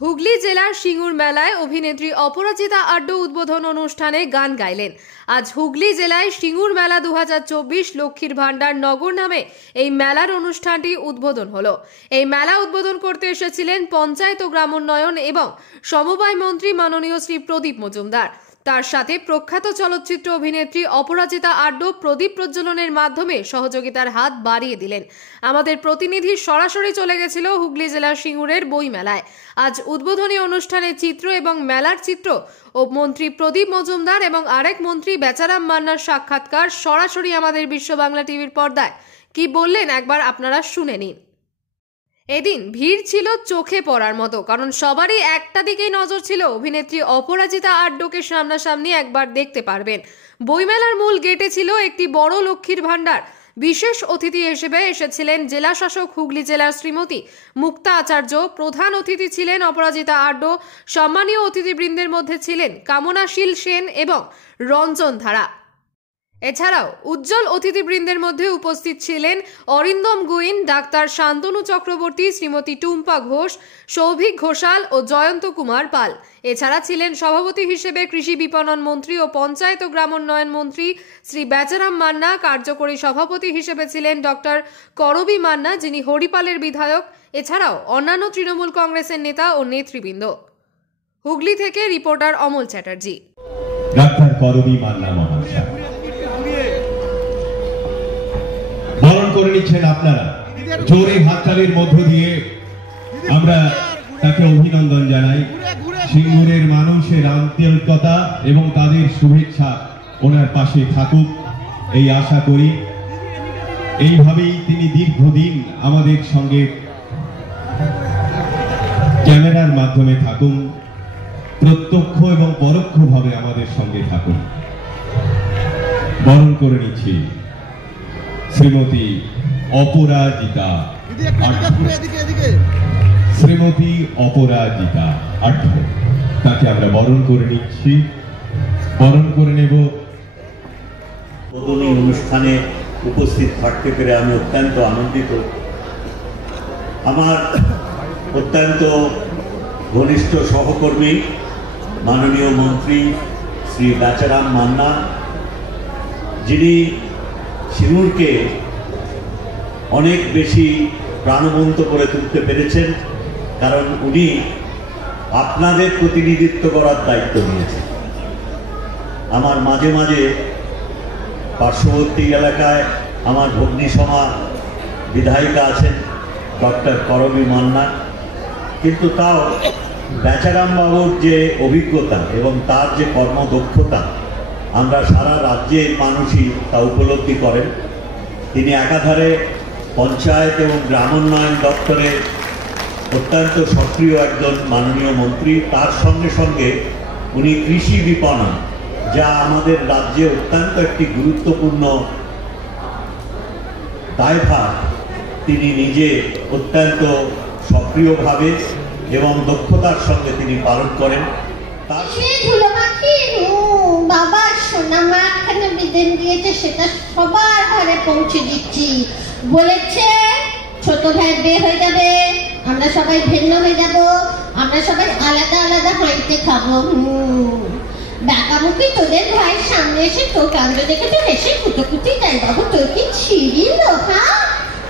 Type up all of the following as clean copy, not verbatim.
হুগলি জেলার সিঙ্গুর মেলায় অভিনেত্রী অপরাজিতা আড্ড উদ্বোধন অনুষ্ঠানে গান গাইলেন। আজ হুগলি জেলায় সিঙ্গুর মেলা 2024 লক্ষ্মীর ভান্ডার নগর নামে এই মেলার অনুষ্ঠানটি উদ্বোধন হলো। এই মেলা উদ্বোধন করতে এসেছিলেন পঞ্চায়েত ও গ্রামোন্নয়ন এবং সমবায় মন্ত্রী মাননীয় শ্রী প্রদীপ মজুমদার। তার সাথে প্রখ্যাত চলচ্চিত্র অভিনেত্রী অপরাজিতা আড্ড প্রদীপ প্রজ্বলনের মাধ্যমে সহযোগিতার হাত বাড়িয়ে দিলেন। আমাদের প্রতিনিধি সরাসরি চলে গেছিল হুগলি জেলার সিঙ্গুরের বই মেলায়। আজ উদ্বোধনী অনুষ্ঠানে চিত্র এবং মেলার চিত্র ও মন্ত্রী প্রদীপ মজুমদার এবং আরেক মন্ত্রী বেচারাম মান্নার সাক্ষাৎকার সরাসরি আমাদের বিশ্ব বাংলা টিভির পর্দায়। কি বললেন একবার আপনারা শুনে নিন। এদিন ভিড় ছিল চোখে পড়ার মতো, কারণ সবারই একটা দিকেই নজর ছিল অভিনেত্রী অপরাজিতা আড্ডকে সামনাসামনি একবার দেখতে পারবেন। বইমেলার মূল গেটে ছিল একটি বড় লক্ষ্মীর ভান্ডার। বিশেষ অতিথি হিসেবে এসেছিলেন জেলা শাসক হুগলি জেলার শ্রীমতী মুক্তা আচার্য। প্রধান অতিথি ছিলেন অপরাজিতা আড্ড। সম্মানীয় অতিথিবৃন্দের মধ্যে ছিলেন কামনাশীল সেন এবং রঞ্জন ধারা। এছাড়াও উজ্জ্বল অতিথিবৃন্দের মধ্যে উপস্থিত ছিলেন অরিন্দম গুইন, ডাক্তার শান্তনু চক্রবর্তী, শ্রীমতী টুম্পা ঘোষ, সৌভিক ঘোষাল ও জয়ন্ত কুমার পাল। এছাড়া ছিলেন সভাপতি হিসেবে কৃষি বিপণন মন্ত্রী ও পঞ্চায়েত ও গ্রামোন্নয়ন মন্ত্রী শ্রী বেচারাম মান্না। কার্যকরী সভাপতি হিসেবে ছিলেন ডক্টর করবী মান্না, যিনি হরিপালের বিধায়ক। এছাড়াও অন্যান্য তৃণমূল কংগ্রেসের নেতা ও নেতৃবৃন্দ। হুগলি থেকে রিপোর্টার অমল চ্যাটার্জি। ডাক্তার করবী মান্না মহাশয় বরণ করে নিচ্ছেন আপনারা। জোরে হাততালির মধ্য দিয়ে আমরা তাকে অভিনন্দন জানাই। সিঙ্গুরের মানুষের আন্তরিকতা এবং তাদের শুভেচ্ছা ওনার পাশে থাকুক এই আশা করি। এইভাবেই তিনি দীর্ঘদিন আমাদের সঙ্গে ক্যামেরার মাধ্যমে থাকুন, প্রত্যক্ষ এবং পরোক্ষভাবে আমাদের সঙ্গে থাকুন। বরণ করে নিচ্ছি শ্রীমতী অপরাজিতা শ্রীমতী অপরাজিতা আড্ড, তাকে আমরা বরণ করে নিচ্ছি। বরণ করে নেব। উদ্বোধনী অনুষ্ঠানে উপস্থিত থাকতে পেরে আমি অত্যন্ত আনন্দিত। আমার অত্যন্ত ঘনিষ্ঠ সহকর্মী মাননীয় মন্ত্রী শ্রী বেচারাম মান্না, যিনি সিঙ্গুরকে অনেক বেশি প্রাণবন্ত করে তুলতে পেরেছেন, কারণ উনি আপনাদের প্রতিনিধিত্ব করার দায়িত্ব নিয়েছেন। আমার মাঝে মাঝে পার্শ্ববর্তী এলাকায় আমার ভগ্নীসমা বিধায়িকা আছেন ডক্টর করবী মান্না, কিন্তু তাও বেচারাম বাবুর যে অভিজ্ঞতা এবং তার যে কর্মদক্ষতা আমরা সারা রাজ্যের মানুষই তা উপলব্ধি করেন। তিনি একাধারে পঞ্চায়েত এবং গ্রামোন্নয়ন দপ্তরে অত্যন্ত সক্রিয় একজন মাননীয় মন্ত্রী। তার সঙ্গে সঙ্গে উনি কৃষি বিপণন, যা আমাদের রাজ্যে অত্যন্ত একটি গুরুত্বপূর্ণ দায়ভার, তিনি নিজে অত্যন্ত সক্রিয়ভাবে এবং দক্ষতার সঙ্গে তিনি পালন করেন। তার বাবা সোনামা এখানে বিদেন দিয়েছে, সেটা সবার ঘরে পৌঁছে দিচ্ছি। বলেছে ছোট ভাই বিয়ে হয়ে যাবে, আমরা সবাই ভিন্ন হয়ে যাব, আমরা সবাই আলাদা আলাদা হাঁড়িতে খাবো। ডাকামুখী তোদের ভাই সামনে এসে তোর কাণ্ড দেখে তো হেসে কুটোকুটি দেয়। বাবু তোর কি ছিড়িল? হ্যাঁ,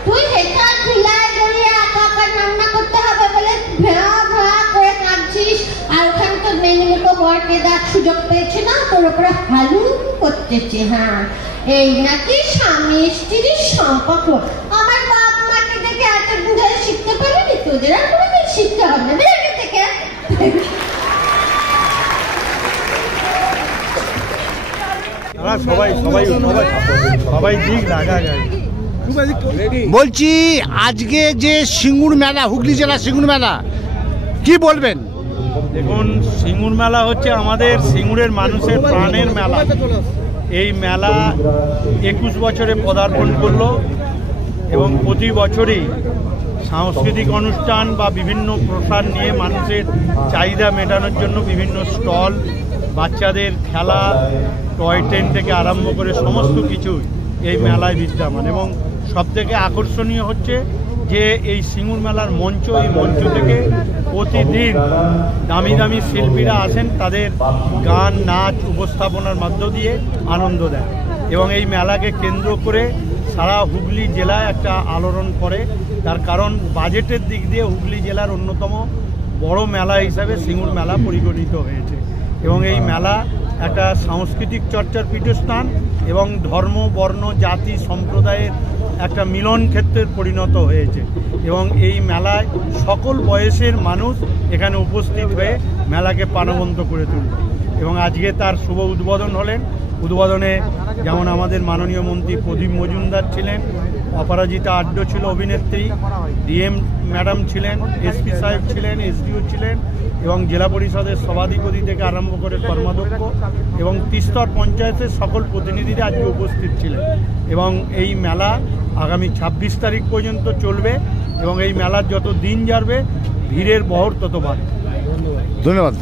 তুই হেঁটা ধুলায় গড়িয়ে একা একা রান্না করতে হবে বলে ভেড়া ভেড়া করে কাঁদছিস, আর ওখানে তোর মেনিমুটো বরকে দেখ সুযোগ পেয়েছে না, তোর উপরে হালুম করতেছে। হ্যাঁ, এই নাকি স্বামী স্ত্রীর সম্পর্ক। আমার বাপ মাকে দেখে এতদিন ধরে শিখতে পারিনি, তোদের আর কোনোদিন শিখতে হবে না এখান থেকে। বলছি আজকে যে সিঙ্গুর মেলা, হুগলি জেলা সিঙ্গুর মেলা, কি বলবেন? দেখুন, সিঙ্গুর মেলা হচ্ছে আমাদের সিঙ্গুরের মানুষের প্রাণের মেলা। এই মেলা 21 বছরে পদার্পণ করলো এবং প্রতি বছরই সাংস্কৃতিক অনুষ্ঠান বা বিভিন্ন প্রসার নিয়ে মানুষের চাহিদা মেটানোর জন্য বিভিন্ন স্টল, বাচ্চাদের খেলা, টয় ট্রেন থেকে আরম্ভ করে সমস্ত কিছু এই মেলায় বিদ্যমান। এবং সবথেকে আকর্ষণীয় হচ্ছে যে এই সিঙ্গুর মেলার মঞ্চ, এই মঞ্চ থেকে প্রতিদিন দামি দামি শিল্পীরা আসেন, তাদের গান নাচ উপস্থাপনার মধ্য দিয়ে আনন্দ দেয় এবং এই মেলাকে কেন্দ্র করে সারা হুগলি জেলায় একটা আলোড়ন করে। তার কারণ বাজেটের দিক দিয়ে হুগলি জেলার অন্যতম বড় মেলা হিসাবে সিঙ্গুর মেলা পরিগণিত হয়েছে এবং এই মেলা একটা সাংস্কৃতিক চর্চার পীঠস্থান এবং ধর্ম, বর্ণ, জাতি, সম্প্রদায়ের একটা মিলন ক্ষেত্রে পরিণত হয়েছে এবং এই মেলায় সকল বয়সের মানুষ এখানে উপস্থিত হয়ে মেলাকে প্রাণবন্ত করে তুলবে এবং আজকে তার শুভ উদ্বোধন হলেন। উদ্বোধনে যেমন আমাদের মাননীয় মন্ত্রী প্রদীপ মজুমদার ছিলেন, অপরাজিতা আড্ড ছিল অভিনেত্রী, ডিএম ম্যাডাম ছিলেন, এসপি সাহেব ছিলেন, এসডিও ছিলেন এবং জেলা পরিষদের সভাধিপতি থেকে আরম্ভ করে কর্মাধ্যক্ষ এবং তিস্তর পঞ্চায়েতের সকল প্রতিনিধিরা আজকে উপস্থিত ছিলেন এবং এই মেলা আগামী 26 তারিখ পর্যন্ত চলবে এবং এই মেলার যত দিন যাবে ভিড়ের বহর তত বাড়বে। ধন্যবাদ।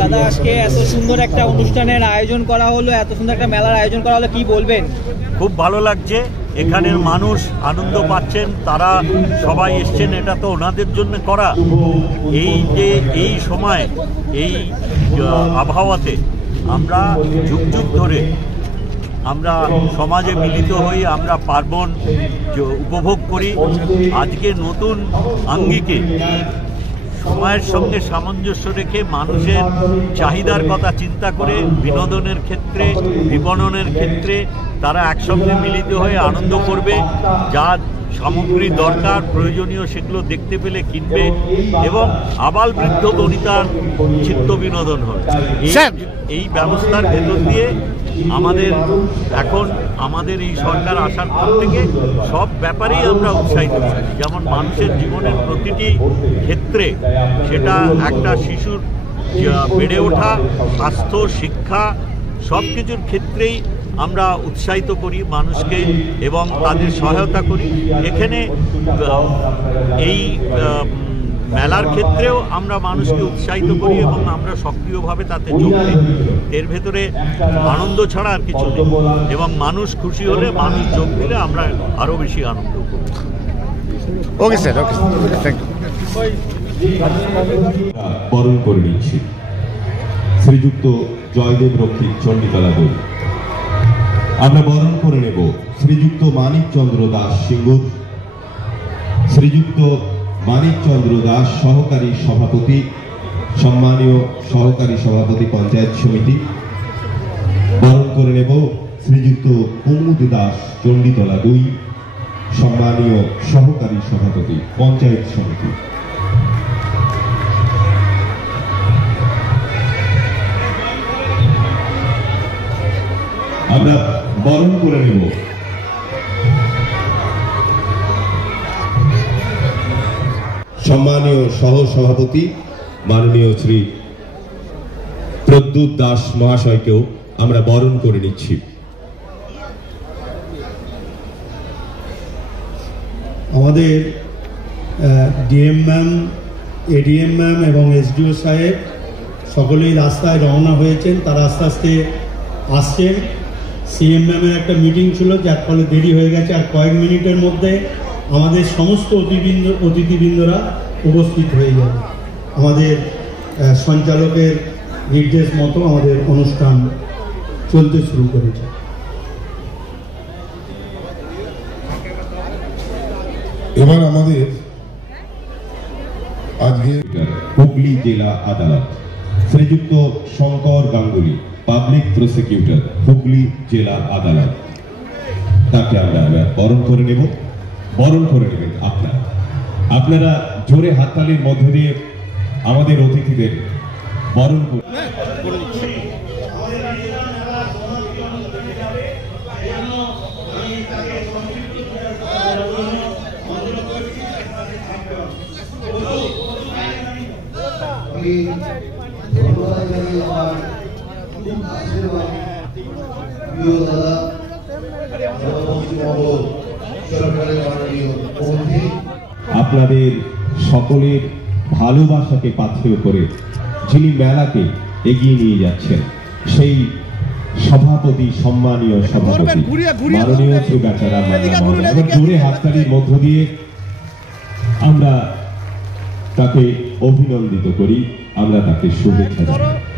দাদা, আজকে এত সুন্দর একটা অনুষ্ঠানের আয়োজন করা হলো, এত সুন্দর একটা মেলার আয়োজন করা হলো, কি বলবেন? খুব ভালো লাগছে, এখানের মানুষ আনন্দ পাচ্ছেন, তারা সবাই এসছেন, এটা তো ওনাদের জন্য করা। এই যে এই সময় এই আবহাওয়াতে আমরা যুগ যুগ ধরে আমরা সমাজে মিলিত হই, আমরা পার্বণ উপভোগ করি। আজকে নতুন আঙ্গিকে সময়ের সঙ্গে সামঞ্জস্য রেখে মানুষের চাহিদার কথা চিন্তা করে বিনোদনের ক্ষেত্রে, বিপণনের ক্ষেত্রে তারা একসঙ্গে মিলিত হয়ে আনন্দ করবে। যা সামগ্রী দরকার প্রয়োজনীয় সেগুলো দেখতে পেলে কিনবে এবং আবাল বৃদ্ধ বনিতার চিত্ত বিনোদন হবে। এই ব্যবস্থার ভেতর দিয়ে আমাদের এই সরকার আসার পর থেকে সব ব্যাপারেই আমরা উৎসাহিত করি। যেমন মানুষের জীবনের প্রতিটি ক্ষেত্রে, সেটা একটা শিশুর বেড়ে ওঠা, স্বাস্থ্য, শিক্ষা, সব কিছুর ক্ষেত্রেই আমরা উৎসাহিত করি মানুষকে এবং তাদের সহায়তা করি। এখানে এই মেলার ক্ষেত্রেও আমরা মানুষকে উৎসাহিত করি এবং আমরা সক্রিয়ভাবে তাতে যোগ দিই। এর ভেতরে আনন্দ ছাড়া আর কিছু নেই এবং মানুষ খুশি হলে, মানুষ যোগ দিলে আমরা আরও বেশি আনন্দ করি। Okay sir, okay, thank you. বরণ করে নিচ্ছি শ্রীযুক্ত জয়দেব রক্ষী চণ্ডীতলা বই। আমরা বরণ করে নেব শ্রীযুক্ত মানিক চন্দ্র দাস সিঙ্গুর, শ্রীযুক্ত মানিক চন্দ্র দাস সহকারী সভাপতি, সম্মানীয় সহকারী সভাপতি পঞ্চায়েত সমিতি। বরণ করে নেব শ্রীযুক্ত কুমুদ দাস চণ্ডীতলা 2, সম্মানীয় সহকারী সভাপতি পঞ্চায়েত সমিতি। আমরা বরণ করে নেব সম্মানীয় সহ সভাপতি মাননীয় শ্রী প্রদ্যুৎ দাস মহাশয়কেও আমরা বরণ করে নিচ্ছি। আমাদের ডিএম ম্যাম, এডিএম ম্যাম এবং এসডিও সাহেব সকলেই রাস্তায় রওনা হয়েছেন, তারা আস্তে আস্তে আসছেন। সিএম ম্যামের একটা মিটিং ছিল, যার ফলে দেরি হয়ে গেছে। আর কয়েক মিনিটের মধ্যে আমাদের সমস্ত অতিথিবৃন্দরা উপস্থিত হয়ে যাবে। আমাদের সঞ্চালকের নির্দেশ মতো আমাদের অনুষ্ঠান চলতে শুরু করেছে। এবার আমাদের আজকে হুগলি জেলা আদালত শ্রীযুক্ত শঙ্কর গাঙ্গুলি, পাবলিক প্রসিকিউটর, হুগলি জেলা আদালত, তাকে আমরা বরণ করে নেব। বরণ করে নেবেন আপনারা জোরে হাততালির মধ্য দিয়ে আমাদের অতিথিদের বরণ করে আপনাদের সকলের ভালোবাসাকে পাথেয় করে যিনি মেলাকে এগিয়ে নিয়ে যাচ্ছেন, সেই সভাপতি, সম্মানীয় সভাপতি মাননীয় যুগাচারা মহোদয়, জোরে হাততালির মধ্য দিয়ে আমরা তাকে অভিনন্দিত করি, আমরা তাকে শুভেচ্ছা জানাই।